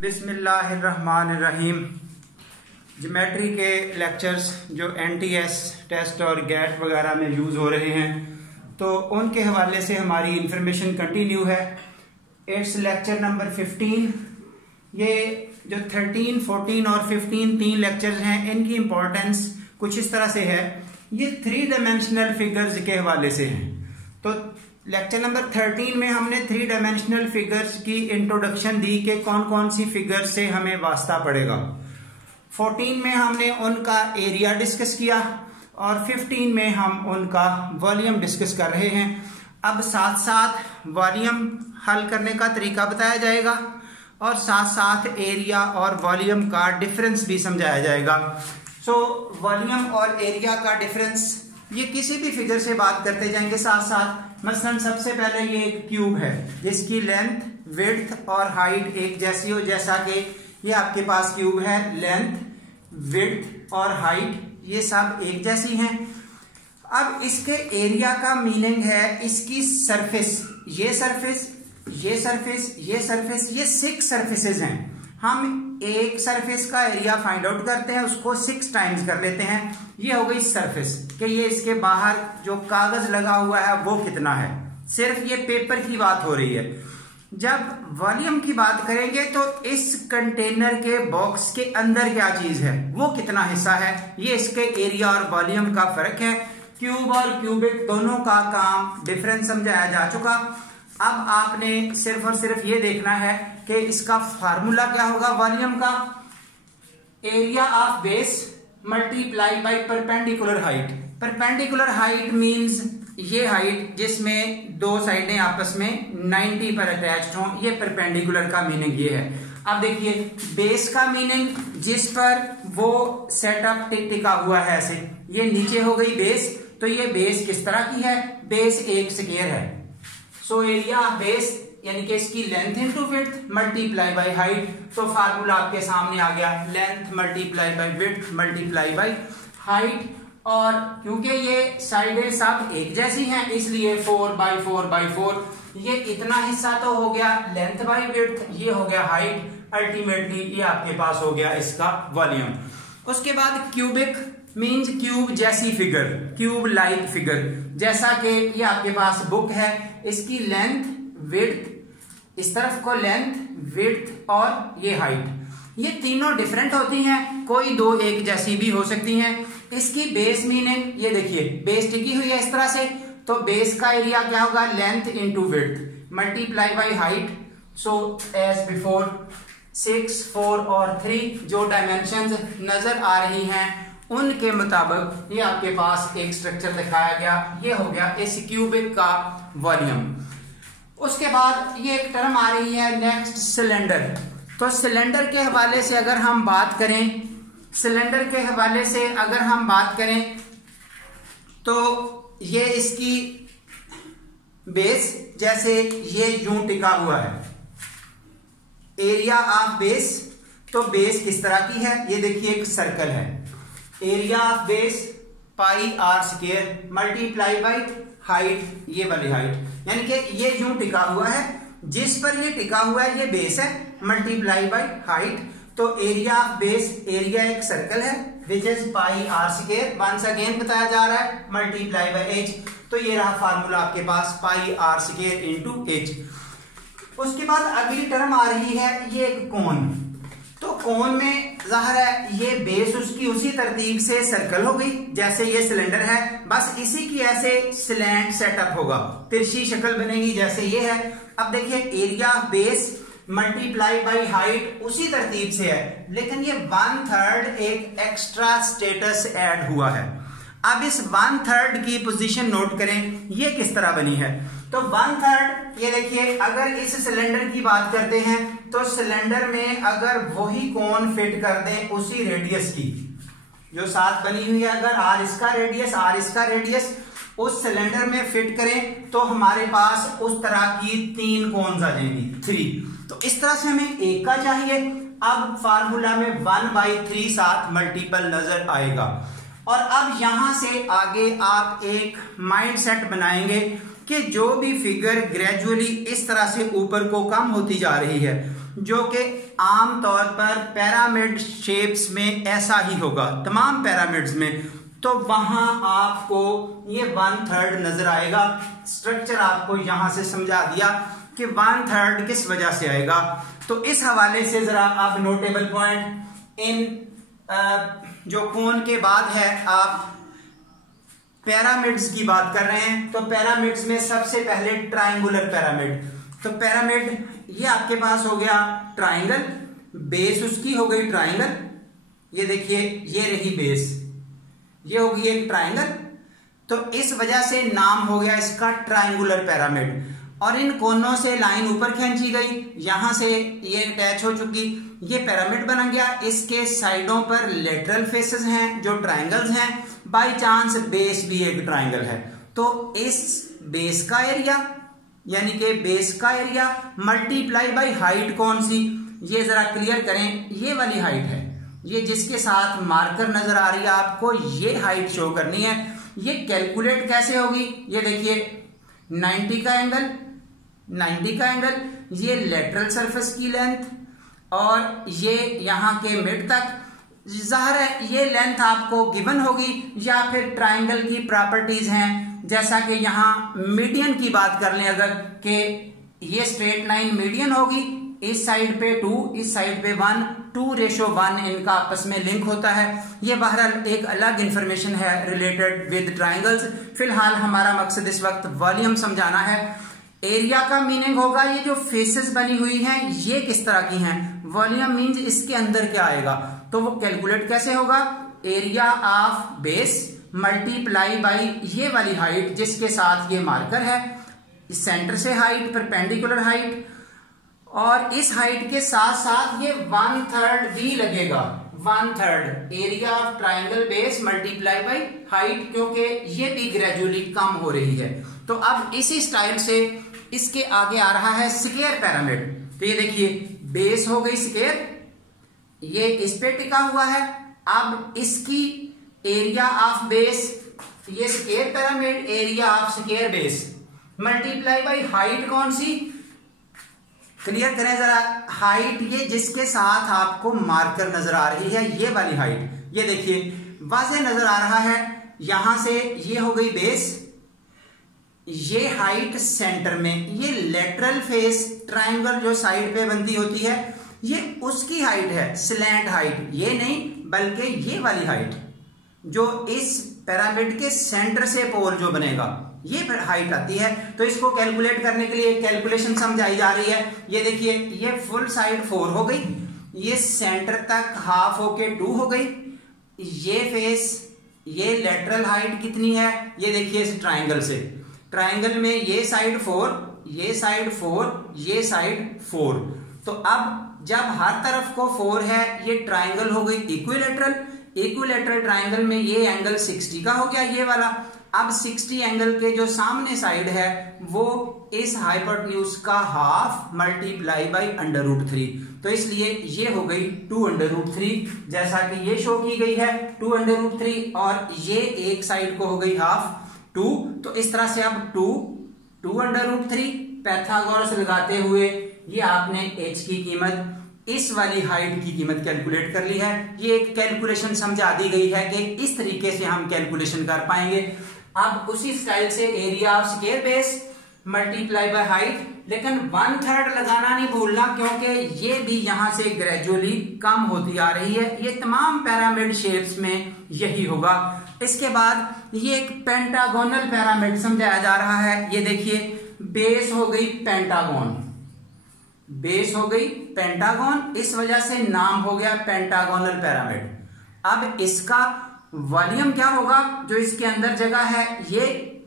बिस्मिल्लाहिर्रहमानिर्रहीम। ज्योमेट्री के लेक्चर्स जो NTS टेस्ट और गेट वगैरह में यूज़ हो रहे हैं, तो उनके हवाले से हमारी इंफॉर्मेशन कंटिन्यू है। It's lecture number 15। ये जो 13, 14 और 15 तीन लेक्चर्स हैं, इनकी इम्पोर्टेंस कुछ इस तरह से है। ये 3 डायमेंशनल फिगर्स के हवाले से हैं। तो लेक्चर नंबर 13 में हमने 3 डायमेंशनल फिगर्स की इंट्रोडक्शन दी कि कौन कौन सी फिगर से हमें वास्ता पड़ेगा। 14 में हमने उनका एरिया डिस्कस किया और 15 में हम उनका वॉल्यूम डिस्कस कर रहे हैं। अब साथ साथ वॉल्यूम हल करने का तरीका बताया जाएगा और साथ साथ एरिया और वॉल्यूम का डिफरेंस भी समझाया जाएगा। सो वॉल्यूम और एरिया का डिफरेंस ये किसी भी फिगर से बात करते जाएंगे साथ साथ। मसलन सबसे पहले ये एक क्यूब है जिसकी लेंथ, विड्थ और हाइट एक जैसी हो, जैसा कि ये आपके पास क्यूब है, लेंथ, विड्थ और हाइट ये सब एक जैसी हैं। अब इसके एरिया का मीनिंग है इसकी सरफेस, ये सरफेस, ये सरफेस, ये सरफेस, ये 6 सरफेसेस हैं। हम एक सरफेस का एरिया फाइंड आउट करते हैं, उसको 6 टाइम्स कर लेते हैं। ये हो गई सरफेस कि ये इसके बाहर जो कागज लगा हुआ है वो कितना है। सिर्फ ये पेपर की बात हो रही है। जब वॉल्यूम की बात करेंगे तो इस कंटेनर के बॉक्स के अंदर क्या चीज है, वो कितना हिस्सा है, ये इसके एरिया और वॉल्यूम का फर्क है। क्यूब और क्यूबिक दोनों का काम डिफरेंस समझाया जा चुका। अब आपने सिर्फ और सिर्फ ये देखना है कि इसका फार्मूला क्या होगा वॉल्यूम का। Area of base multiply by perpendicular height. Perpendicular height means ये हाइट जिसमें दो साइडें आपस में 90 पर अटैच्ड हों, ये परपेंडिकुलर का मीनिंग ये है। अब देखिए बेस का मीनिंग जिस पर वो सेटअप टिका हुआ है, ऐसे ये नीचे हो गई बेस, तो ये बेस किस तरह की है, बेस एक स्क्वायर है। सो एरिया ऑफ बेस यानी कि इसकी length into width multiply by height. तो फार्मूला आपके सामने आ गया, length multiply by width multiply by height. और क्योंकि ये साइडें सब एक जैसी हैं इसलिए 4/4/4 ये इतना हिस्सा तो हो गया लेंथ बाय विड्थ, ये हो गया हाइट। अल्टीमेटली ये आपके पास हो गया इसका वॉल्यूम। उसके बाद क्यूबिक मींस क्यूब जैसी फिगर, क्यूब लाइक फिगर। जैसा कि ये आपके पास बुक है, इसकी लेंथ, विड्थ, इस तरफ को लेंथ, विड्थ और ये हाइट, ये तीनों डिफरेंट होती हैं, कोई दो एक जैसी भी हो सकती हैं। इसकी बेस मीनिंग ये देखिए, बेस टिकी हुई है इस तरह से, तो बेस का एरिया क्या होगा, length into width multiply by height. So as before 6, 4 और 3 जो डायमेंशंस नजर आ रही हैं उनके मुताबिक ये आपके पास एक स्ट्रक्चर दिखाया गया। ये हो गया इस क्यूबिक का वॉल्यूम। उसके बाद ये एक टर्म आ रही है नेक्स्ट, सिलेंडर। तो सिलेंडर के हवाले से अगर हम बात करें, सिलेंडर के हवाले से अगर हम बात करें तो ये इसकी बेस जैसे ये यूं टिका हुआ है। एरिया ऑफ बेस, तो बेस किस तरह की है, ये देखिए एक सर्कल है। Area of base πr² multiply by height, ये वाली हाइट, यानी कि ये यूं टिका हुआ है, जिस पर ये टिका हुआ है ये बेस है, मल्टीप्लाई बाय हाइट। तो एरिया ऑफ बेस, एरिया एक सर्कल है which is πr², once again बताया जा रहा है मल्टीप्लाई बाय एच। तो ये रहा फार्मूला आपके पास πr² इंटू एच। उसके बाद अगली टर्म आ रही है ये एक कोन। तो कोन में जाहिर है ये बेस उसकी उसी तरतीब से सर्कल हो गई जैसे ये सिलेंडर है, बस इसी की ऐसे स्लैंट सेटअप होगा, तिरछी शक्ल बनेगी जैसे ये है। अब देखिए area base multiply by height उसी तरतीब से है, लेकिन ये 1/3 एक एक्स्ट्रा स्टेटस ऐड हुआ है। अब इस 1/3 की पोजीशन नोट करें, ये किस तरह बनी है। तो 1/3 ये देखिए, अगर इस सिलेंडर की बात करते हैं तो सिलेंडर में अगर वही कोन फिट कर दें उसी रेडियस की जो साथ बनी हुई है, अगर आर इसका रेडियस, आर इसका रेडियस, उस सिलेंडर में फिट करें तो हमारे पास उस तरह की 3 कोन्स आ जाएंगी, 3। तो इस तरह से हमें एक का चाहिए। अब फार्मूला में 1/3 साथ मल्टीपल नजर आएगा। और अब यहां से आगे आप एक माइंड सेट बनाएंगे कि जो भी फिगर ग्रेजुअली इस तरह से ऊपर को कम होती जा रही है जो कि आम तौर पर पिरामिड शेप्स में ऐसा ही होगा, तमाम पिरामिड्स में। तो वहां आपको ये 1/3 नजर आएगा। स्ट्रक्चर आपको यहां से समझा दिया कि 1/3 किस वजह से आएगा। तो इस हवाले से जरा आप नोटेबल पॉइंट, इन जो कोन के बाद है आप पिरामिड्स की बात कर रहे हैं, तो पिरामिड्स में सबसे पहले ट्रायंगुलर पिरामिड। तो पिरामिड ये आपके पास हो गया ट्रायंगल, बेस उसकी हो गई ट्रायंगल, ये देखिए ये रही बेस, ये होगी एक ट्रायंगल। तो इस वजह से नाम हो गया इसका ट्रायंगुलर पिरामिड। और इन कोनों से लाइन ऊपर खींची गई, यहां से ये अटैच हो चुकी, ये पिरामिड बन गया। इसके साइडों पर लेटरल फेसेस हैं जो ट्रायंगल्स हैं, बाय चांस बेस भी एक ट्रायंगल है। तो इस बेस का एरिया यानी कि बेस का एरिया मल्टीप्लाई बाय हाइट कौन सी, ये जरा क्लियर करें, ये वाली हाइट है, ये जिसके साथ मार्कर नजर आ रही है आपको, ये हाइट शो करनी है। ये कैलकुलेट कैसे होगी, ये देखिए 90 का एंगल, 90 का एंगल, ये लेटरल सरफेस की लेंथ और ये यहां के मिड तक। जाहिर है ये लेंथ आपको गिवन होगी, या फिर ट्रायंगल की प्रॉपर्टीज हैं, जैसा कि यहां मीडियन की बात कर लें अगर, कि ये स्ट्रेट लाइन मीडियन होगी, इस साइड पे 2, इस साइड पे 1, 2:1 इनका आपस में लिंक होता है। ये बहरहाल एक अलग इंफॉर्मेशन है रिलेटेड विद ट्रायंगल्स। फिलहाल हमारा मकसद इस वक्त वॉल्यूम समझाना है। एरिया का मीनिंग होगा ये जो फेसेस बनी हुई हैं ये किस तरह की हैं, वॉल्यूम मीन्स इसके अंदर क्या आएगा। तो वो कैलकुलेट कैसे होगा, area of base multiply by ये वाली हाइट जिसके साथ ये मार्कर है, इस सेंटर से हाइट, परपेंडिकुलर हाइट, और इस हाइट के साथ साथ ये 1/3 भी लगेगा। 1/3 area of triangle base multiply by height, क्योंकि ये भी ग्रेजुअली कम हो रही है। तो अब इसी स्टाइल से इसके आगे आ रहा है स्क्वायर पिरामिड। तो ये देखिए बेस हो गई स्क्वायर, ये इस पे टिका हुआ है। अब इसकी एरिया ऑफ बेस, ये square pyramid, area of square base multiply by height कौन सी, क्लियर करें जरा, हाइट ये जिसके साथ आपको मार्कर नजर आ रही है, ये वाली हाइट, ये देखिए वाज़ेह नजर आ रहा है। यहां से ये हो गई बेस, ये हाइट सेंटर में, ये लेटरल फेस ट्रायंगल जो साइड पे बनती होती है ये उसकी हाइट है, स्लैंट हाइट, ये नहीं बल्कि ये वाली हाइट जो इस पिरामिड के सेंटर से पोल जो बनेगा ये हाइट आती है। तो इसको कैलकुलेट करने के लिए कैलकुलेशन समझाई जा रही है। ये देखिए ये फुल साइड 4 हो गई, ये सेंटर तक हाफ होके 2 हो गई, ये फेस, ये लेटरल हाइट कितनी है, ये देखिए इस ट्रायंगल से, ट्रायंगल में ये साइड 4, ये साइड 4, ये साइड 4। तो अब जब हर तरफ को 4 है, ये ट्रायंगल हो गई इक्विलेटरल, इक्विलेटरल ट्रायंगल में ये एंगल 60 का हो गया ये वाला। अब 60 एंगल के जो सामने साइड है वो इस हाइपोटेन्यूज का हाफ मल्टीप्लाई बाई √3, तो इसलिए ये हो गई 2√3, जैसा कि ये शो की गई है 2√3, और ये एक साइड को हो गई हाफ 2। तो इस तरह से अब 2√3 पैथागोरस लगाते हुए ये आपने h की कीमत, इस वाली हाइट की कीमत कैलकुलेट कर ली है। ये एक कैलकुलेशन समझा दी गई है कि इस तरीके से हम कैलकुलेशन कर पाएंगे। अब उसी स्टाइल से area of square base multiply by height, लेकिन 1/3 लगाना नहीं भूलना, क्योंकि ये भी यहां से ग्रेजुअली कम होती आ रही है। ये तमाम पिरामिड शेप्स में यही होगा। इसके बाद ये एक पेंटागोनल पिरामिड समझाया जा रहा है। ये देखिए बेस हो गई पेंटागोन, बेस हो गई पेंटागोन, इस वजह से नाम हो गया पेंटागोनल पिरामिड। अब इसका वॉल्यूम क्या होगा, जो इसके अंदर जगह है ये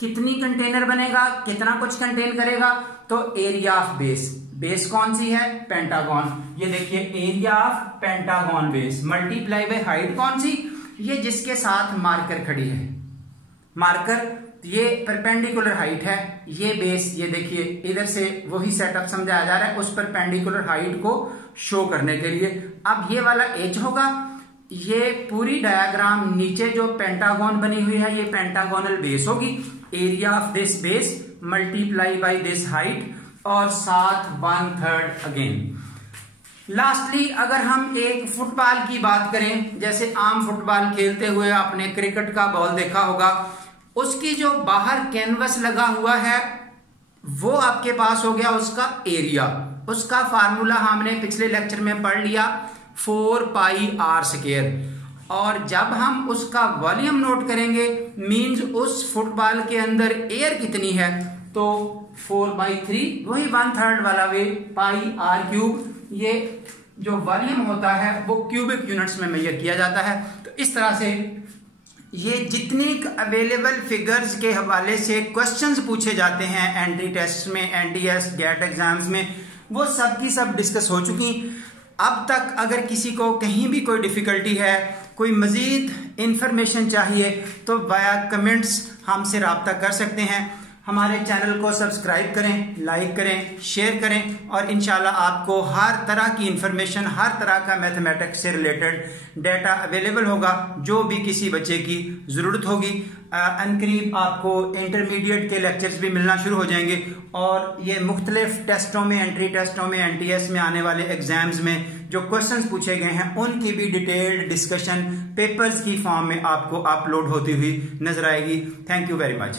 कितनी कंटेनर बनेगा, कितना कुछ कंटेन करेगा, तो एरिया ऑफ बेस, बेस कौन सी है, पेंटागन। ये देखिए area of pentagon base multiply by height कौन सी, ये जिसके साथ मार्कर खड़ी है, मार्कर ये परपेंडिकुलर हाइट है, ये बेस, ये देखिए इधर से वही सेटअप समझाया जा रहा है उस परपेंडिकुलर हाइट को शो करने के लिए। अब ये वाला एच होगा, ये पूरी डायग्राम नीचे जो पेंटागन बनी हुई है ये पेंटागोनल बेस होगी, area of this base multiply by this height और साथ 1/3 अगेन। लास्टली अगर हम एक फुटबॉल की बात करें, जैसे आम फुटबॉल खेलते हुए आपने क्रिकेट का बॉल देखा होगा, उसकी जो बाहर कैनवस लगा हुआ है वो आपके पास हो गया उसका एरिया। उसका फार्मूला हमने पिछले लेक्चर में पढ़ लिया, 4πr²। और जब हम उसका वॉल्यूम नोट करेंगे, मींस उस फुटबॉल के अंदर एयर कितनी है, तो 4/3 वही 1/3 वाला वे πr³। ये जो वॉल्यूम होता है वो क्यूबिक यूनिट्स में मेजर किया जाता है। तो इस तरह से ये जितनी अवेलेबल फिगर्स के हवाले से क्वेश्चंस पूछे जाते हैं एंट्री टेस्ट में, एनटीएस, गेट एग्जाम्स में, वो सब की सब डिस्कस हो चुकी। अब तक अगर किसी को कहीं भी कोई डिफिकल्टी है, कोई मजीद इंफॉर्मेशन चाहिए, तो वाया कमेंट्स हमसे रब्ता कर सकते हैं। हमारे चैनल को सब्सक्राइब करें, लाइक करें, शेयर करें, और इंशाल्लाह आपको हर तरह की इंफॉर्मेशन, हर तरह का मैथमेटिक्स से रिलेटेड डाटा अवेलेबल होगा जो भी किसी बच्चे की ज़रूरत होगी। अनकरीब आपको इंटरमीडिएट के लेक्चर्स भी मिलना शुरू हो जाएंगे, और ये मुख्तलिफ टेस्टों में, एंट्री टेस्टों में, एनटीएस में आने वाले एग्जाम्स में जो क्वेश्चंस पूछे गए हैं उनकी भी डिटेल्ड डिस्कशन पेपर्स की फॉर्म में आपको अपलोड होती हुई नजर आएगी। Thank you very much.